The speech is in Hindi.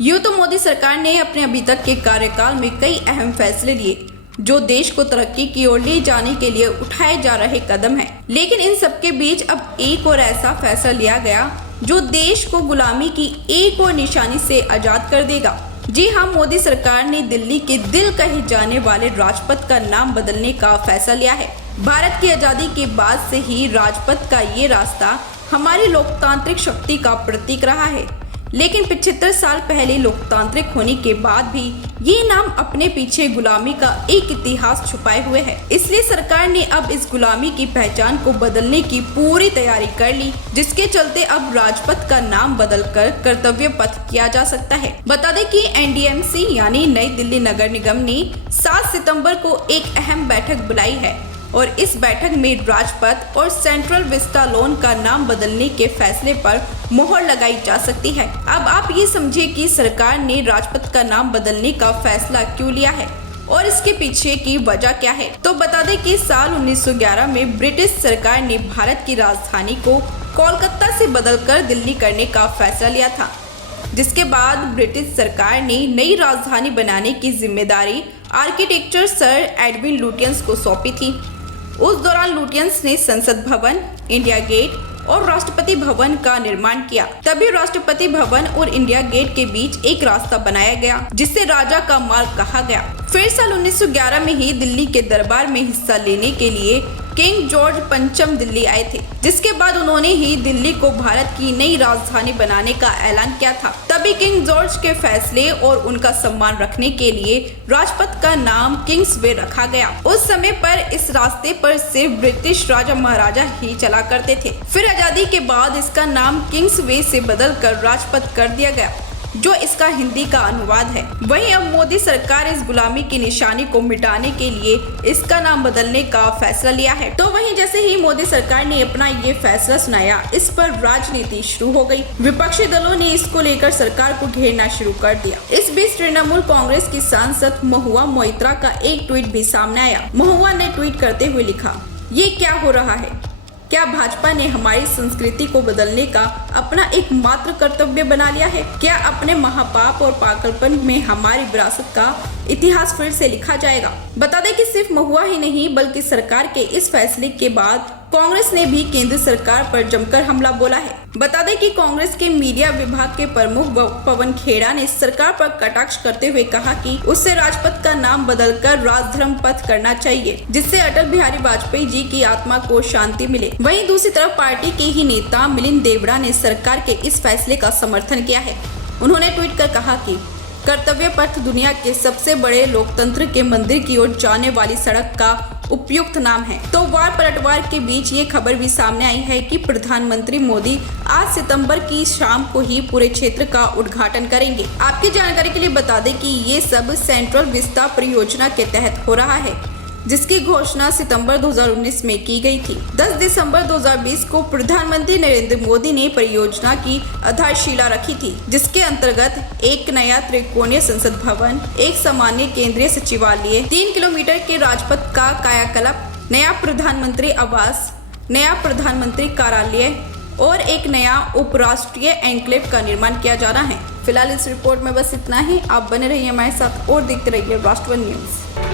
यूं तो मोदी सरकार ने अपने अभी तक के कार्यकाल में कई अहम फैसले लिए जो देश को तरक्की की ओर ले जाने के लिए उठाए जा रहे कदम हैं। लेकिन इन सबके बीच अब एक और ऐसा फैसला लिया गया जो देश को गुलामी की एक और निशानी से आजाद कर देगा। जी हाँ, मोदी सरकार ने दिल्ली के दिल कहे जाने वाले राजपथ का नाम बदलने का फैसला लिया है। भारत की आजादी के बाद से ही राजपथ का ये रास्ता हमारी लोकतांत्रिक शक्ति का प्रतीक रहा है, लेकिन 75 साल पहले लोकतांत्रिक होने के बाद भी ये नाम अपने पीछे गुलामी का एक इतिहास छुपाए हुए है। इसलिए सरकार ने अब इस गुलामी की पहचान को बदलने की पूरी तैयारी कर ली, जिसके चलते अब राजपथ का नाम बदलकर कर्तव्य पथ किया जा सकता है। बता दें कि एनडीएमसी यानी नई दिल्ली नगर निगम ने 7 सितंबर को एक अहम बैठक बुलाई है और इस बैठक में राजपथ और सेंट्रल विस्टा लोन का नाम बदलने के फैसले पर मोहर लगाई जा सकती है। अब आप ये समझिए कि सरकार ने राजपथ का नाम बदलने का फैसला क्यों लिया है और इसके पीछे की वजह क्या है। तो बता दें कि साल 1911 में ब्रिटिश सरकार ने भारत की राजधानी को कोलकाता से बदलकर दिल्ली करने का फैसला लिया था, जिसके बाद ब्रिटिश सरकार ने नई राजधानी बनाने की जिम्मेदारी आर्किटेक्चर सर एडविन लुटियंस को सौंपी थी। उस दौरान लुटियंस ने संसद भवन, इंडिया गेट और राष्ट्रपति भवन का निर्माण किया। तभी राष्ट्रपति भवन और इंडिया गेट के बीच एक रास्ता बनाया गया, जिसे राजा का मार्ग कहा गया। फिर साल 1911 में ही दिल्ली के दरबार में हिस्सा लेने के लिए किंग जॉर्ज पंचम दिल्ली आए थे, जिसके बाद उन्होंने ही दिल्ली को भारत की नई राजधानी बनाने का ऐलान किया था। तभी किंग जॉर्ज के फैसले और उनका सम्मान रखने के लिए राजपथ का नाम किंग्स वे रखा गया। उस समय पर इस रास्ते पर सिर्फ ब्रिटिश राजा महाराजा ही चला करते थे। फिर आजादी के बाद इसका नाम किंग्स वे से बदलकर राजपथ कर दिया गया, जो इसका हिंदी का अनुवाद है। वहीं अब मोदी सरकार इस गुलामी की निशानी को मिटाने के लिए इसका नाम बदलने का फैसला लिया है। तो वहीं जैसे ही मोदी सरकार ने अपना ये फैसला सुनाया, इस पर राजनीति शुरू हो गई। विपक्षी दलों ने इसको लेकर सरकार को घेरना शुरू कर दिया। इस बीच तृणमूल कांग्रेस की सांसद महुआ मोइत्रा का एक ट्वीट भी सामने आया। महुआ ने ट्वीट करते हुए लिखा, ये क्या हो रहा है? क्या भाजपा ने हमारी संस्कृति को बदलने का अपना एकमात्र कर्तव्य बना लिया है? क्या अपने महापाप और पागलपन में हमारी विरासत का इतिहास फिर से लिखा जाएगा? बता दें कि सिर्फ महुआ ही नहीं बल्कि सरकार के इस फैसले के बाद कांग्रेस ने भी केंद्र सरकार पर जमकर हमला बोला है। बता दें कि कांग्रेस के मीडिया विभाग के प्रमुख पवन खेड़ा ने सरकार पर कटाक्ष करते हुए कहा कि उससे राजपथ का नाम बदलकर राजधर्म पथ करना चाहिए, जिससे अटल बिहारी वाजपेयी जी की आत्मा को शांति मिले। वहीं दूसरी तरफ पार्टी के ही नेता मिलिंद देवड़ा ने सरकार के इस फैसले का समर्थन किया है। उन्होंने ट्वीट कर कहा कि कर्तव्य पथ दुनिया के सबसे बड़े लोकतंत्र के मंदिर की ओर जाने वाली सड़क का उपयुक्त नाम है। तो वार पलटवार के बीच ये खबर भी सामने आई है कि प्रधानमंत्री मोदी 8 सितंबर की शाम को ही पूरे क्षेत्र का उद्घाटन करेंगे। आपकी जानकारी के लिए बता दें कि ये सब सेंट्रल विस्टा परियोजना के तहत हो रहा है, जिसकी घोषणा सितंबर 2019 में की गई थी। 10 दिसंबर 2020 को प्रधानमंत्री नरेंद्र मोदी ने परियोजना की आधारशिला रखी थी, जिसके अंतर्गत एक नया त्रिकोणीय संसद भवन, एक सामान्य केंद्रीय सचिवालय, 3 किलोमीटर के राजपथ का कायाकल्प, नया प्रधानमंत्री आवास, नया प्रधानमंत्री कार्यालय और एक नया उपराष्ट्रीय एन्क्लेव का निर्माण किया जा रहा है। फिलहाल इस रिपोर्ट में बस इतना ही। आप बने रहिए हमारे साथ और देखते रहिए राष्ट्रवन न्यूज।